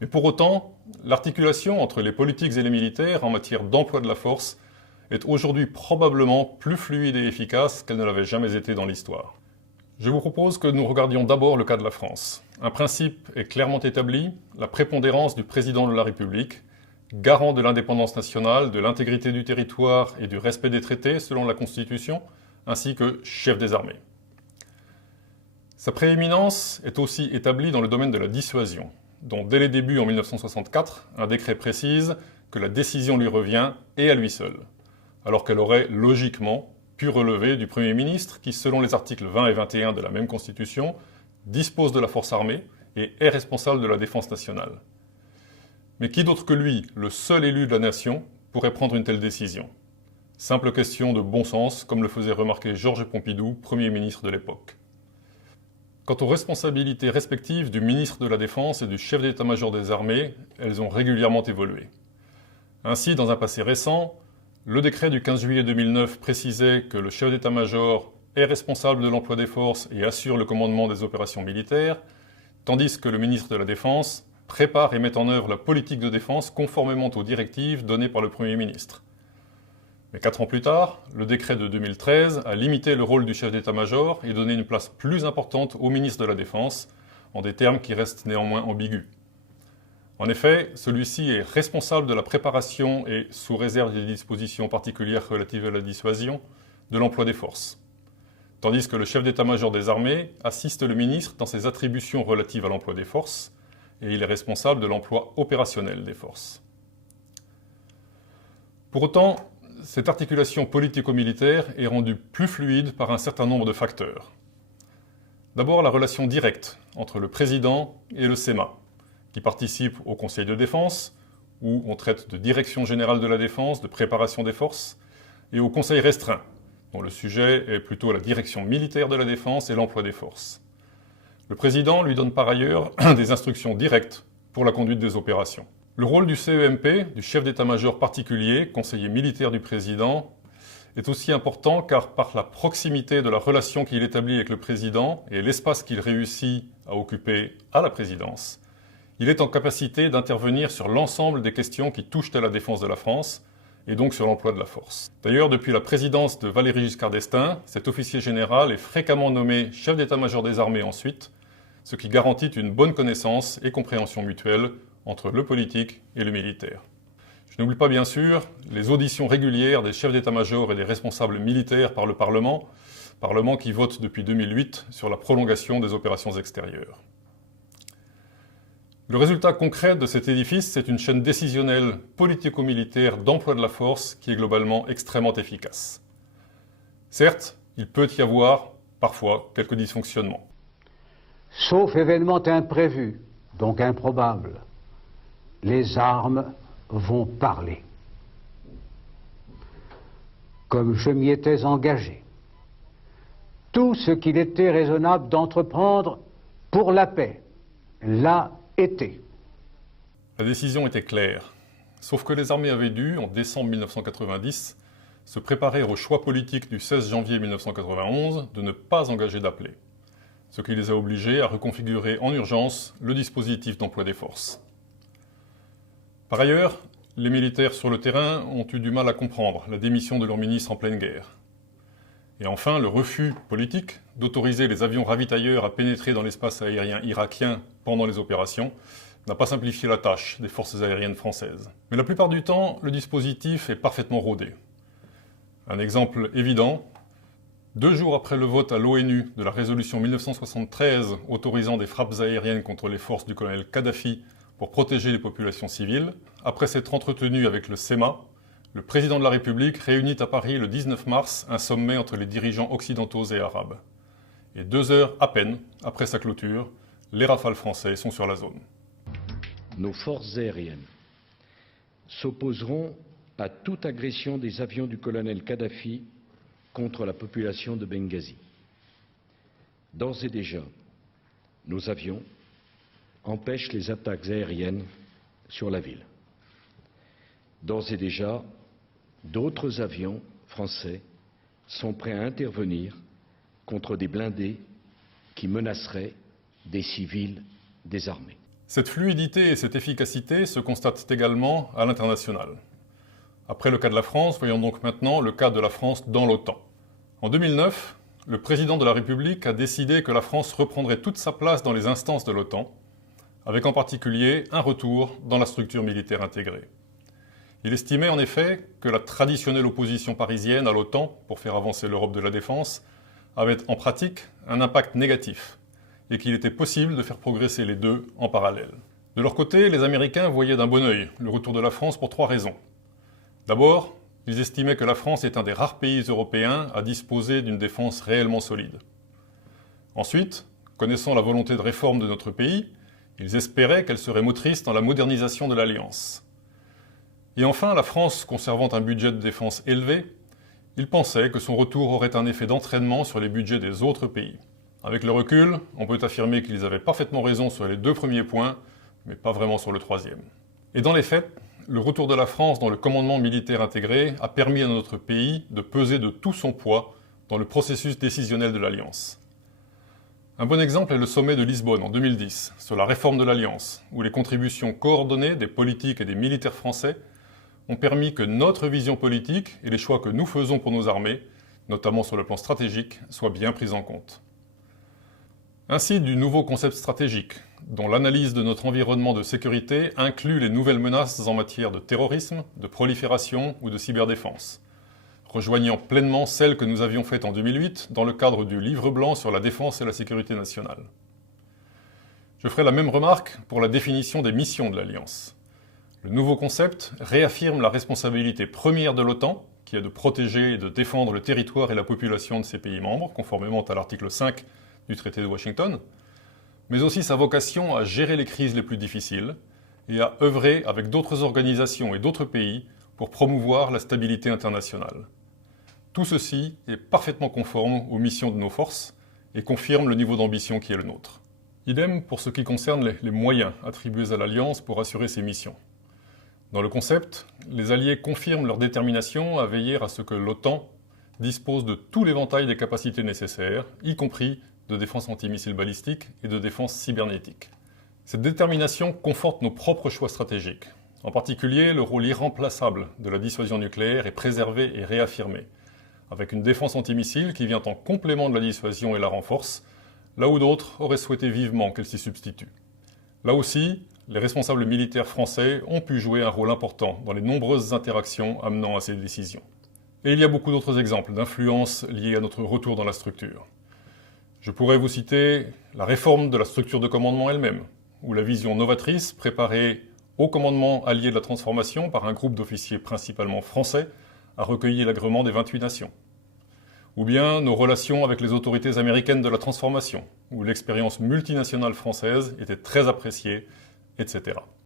Mais pour autant, l'articulation entre les politiques et les militaires en matière d'emploi de la force est aujourd'hui probablement plus fluide et efficace qu'elle ne l'avait jamais été dans l'histoire. Je vous propose que nous regardions d'abord le cas de la France. Un principe est clairement établi, la prépondérance du président de la République, garant de l'indépendance nationale, de l'intégrité du territoire et du respect des traités selon la Constitution, ainsi que chef des armées. Sa prééminence est aussi établie dans le domaine de la dissuasion, dont dès les débuts en 1964, un décret précise que la décision lui revient et à lui seul, alors qu'elle aurait logiquement pu relever du Premier ministre qui, selon les articles 20 et 21 de la même Constitution, dispose de la force armée et est responsable de la défense nationale. Mais qui d'autre que lui, le seul élu de la nation, pourrait prendre une telle décision? Simple question de bon sens, comme le faisait remarquer Georges Pompidou, Premier ministre de l'époque. Quant aux responsabilités respectives du ministre de la Défense et du chef d'état-major des armées, elles ont régulièrement évolué. Ainsi, dans un passé récent, le décret du 15 juillet 2009 précisait que le chef d'état-major est responsable de l'emploi des forces et assure le commandement des opérations militaires, tandis que le ministre de la Défense prépare et met en œuvre la politique de défense conformément aux directives données par le Premier ministre. Mais 4 ans plus tard, le décret de 2013 a limité le rôle du chef d'état-major et donné une place plus importante au ministre de la Défense, en des termes qui restent néanmoins ambigus. En effet, celui-ci est responsable de la préparation et, sous réserve des dispositions particulières relatives à la dissuasion, de l'emploi des forces. Tandis que le chef d'état-major des armées assiste le ministre dans ses attributions relatives à l'emploi des forces, et il est responsable de l'emploi opérationnel des forces. Pour autant, cette articulation politico-militaire est rendue plus fluide par un certain nombre de facteurs. D'abord, la relation directe entre le président et le SEMA, qui participe au Conseil de défense, où on traite de direction générale de la défense, de préparation des forces, et au Conseil restreint, dont le sujet est plutôt la direction militaire de la défense et l'emploi des forces. Le président lui donne par ailleurs des instructions directes pour la conduite des opérations. Le rôle du CEMP, du chef d'état-major particulier, conseiller militaire du président, est aussi important car par la proximité de la relation qu'il établit avec le président et l'espace qu'il réussit à occuper à la présidence, il est en capacité d'intervenir sur l'ensemble des questions qui touchent à la défense de la France et donc sur l'emploi de la force. D'ailleurs, depuis la présidence de Valéry Giscard d'Estaing, cet officier général est fréquemment nommé chef d'état-major des armées ensuite, ce qui garantit une bonne connaissance et compréhension mutuelle entre le politique et le militaire. Je n'oublie pas bien sûr les auditions régulières des chefs d'état-major et des responsables militaires par le Parlement qui vote depuis 2008 sur la prolongation des opérations extérieures. Le résultat concret de cet édifice, c'est une chaîne décisionnelle politico-militaire d'emploi de la force qui est globalement extrêmement efficace. Certes, il peut y avoir parfois quelques dysfonctionnements. Sauf événement imprévu, donc improbable, les armes vont parler. Comme je m'y étais engagé, tout ce qu'il était raisonnable d'entreprendre pour la paix l'a été. La décision était claire, sauf que les armées avaient dû, en décembre 1990, se préparer au choix politique du 16 janvier 1991 de ne pas engager d'appelés, ce qui les a obligés à reconfigurer en urgence le dispositif d'emploi des forces. Par ailleurs, les militaires sur le terrain ont eu du mal à comprendre la démission de leur ministre en pleine guerre. Et enfin, le refus politique d'autoriser les avions ravitailleurs à pénétrer dans l'espace aérien irakien pendant les opérations n'a pas simplifié la tâche des forces aériennes françaises. Mais la plupart du temps, le dispositif est parfaitement rodé. Un exemple évident, 2 jours après le vote à l'ONU de la résolution 1973 autorisant des frappes aériennes contre les forces du colonel Kadhafi pour protéger les populations civiles, après s'être entretenu avec le SEMA, le président de la République réunit à Paris le 19 mars un sommet entre les dirigeants occidentaux et arabes. Et 2 heures à peine après sa clôture, les Rafales français sont sur la zone. Nos forces aériennes s'opposeront à toute agression des avions du colonel Kadhafi contre la population de Benghazi. D'ores et déjà, nos avions empêchent les attaques aériennes sur la ville. D'ores et déjà, d'autres avions français sont prêts à intervenir contre des blindés qui menaceraient des civils désarmés. Cette fluidité et cette efficacité se constatent également à l'international. Après le cas de la France, voyons donc maintenant le cas de la France dans l'OTAN. En 2009, le président de la République a décidé que la France reprendrait toute sa place dans les instances de l'OTAN, avec en particulier un retour dans la structure militaire intégrée. Il estimait en effet que la traditionnelle opposition parisienne à l'OTAN pour faire avancer l'Europe de la défense avait en pratique un impact négatif et qu'il était possible de faire progresser les deux en parallèle. De leur côté, les Américains voyaient d'un bon œil le retour de la France pour 3 raisons. D'abord, ils estimaient que la France est un des rares pays européens à disposer d'une défense réellement solide. Ensuite, connaissant la volonté de réforme de notre pays, ils espéraient qu'elle serait motrice dans la modernisation de l'Alliance. Et enfin, la France conservant un budget de défense élevé, ils pensaient que son retour aurait un effet d'entraînement sur les budgets des autres pays. Avec le recul, on peut affirmer qu'ils avaient parfaitement raison sur les 2 premiers points, mais pas vraiment sur le 3e. Et dans les faits, le retour de la France dans le commandement militaire intégré a permis à notre pays de peser de tout son poids dans le processus décisionnel de l'Alliance. Un bon exemple est le sommet de Lisbonne en 2010 sur la réforme de l'Alliance, où les contributions coordonnées des politiques et des militaires français ont permis que notre vision politique et les choix que nous faisons pour nos armées, notamment sur le plan stratégique, soient bien pris en compte. Ainsi du nouveau concept stratégique, dont l'analyse de notre environnement de sécurité inclut les nouvelles menaces en matière de terrorisme, de prolifération ou de cyberdéfense, rejoignant pleinement celles que nous avions faites en 2008 dans le cadre du Livre blanc sur la défense et la sécurité nationale. Je ferai la même remarque pour la définition des missions de l'Alliance. Le nouveau concept réaffirme la responsabilité première de l'OTAN, qui est de protéger et de défendre le territoire et la population de ses pays membres, conformément à l'article 5 du traité de Washington, mais aussi sa vocation à gérer les crises les plus difficiles et à œuvrer avec d'autres organisations et d'autres pays pour promouvoir la stabilité internationale. Tout ceci est parfaitement conforme aux missions de nos forces et confirme le niveau d'ambition qui est le nôtre. Idem pour ce qui concerne les moyens attribués à l'Alliance pour assurer ses missions. Dans le concept, les Alliés confirment leur détermination à veiller à ce que l'OTAN dispose de tout l'éventail des capacités nécessaires, y compris de défense antimissile balistique et de défense cybernétique. Cette détermination conforte nos propres choix stratégiques. En particulier, le rôle irremplaçable de la dissuasion nucléaire est préservé et réaffirmé, avec une défense antimissile qui vient en complément de la dissuasion et la renforce, là où d'autres auraient souhaité vivement qu'elle s'y substitue. Là aussi, les responsables militaires français ont pu jouer un rôle important dans les nombreuses interactions amenant à ces décisions. Et il y a beaucoup d'autres exemples d'influence liées à notre retour dans la structure. Je pourrais vous citer la réforme de la structure de commandement elle-même, ou la vision novatrice préparée au commandement allié de la transformation par un groupe d'officiers principalement français a recueilli l'agrément des 28 nations. Ou bien nos relations avec les autorités américaines de la transformation, où l'expérience multinationale française était très appréciée, etc.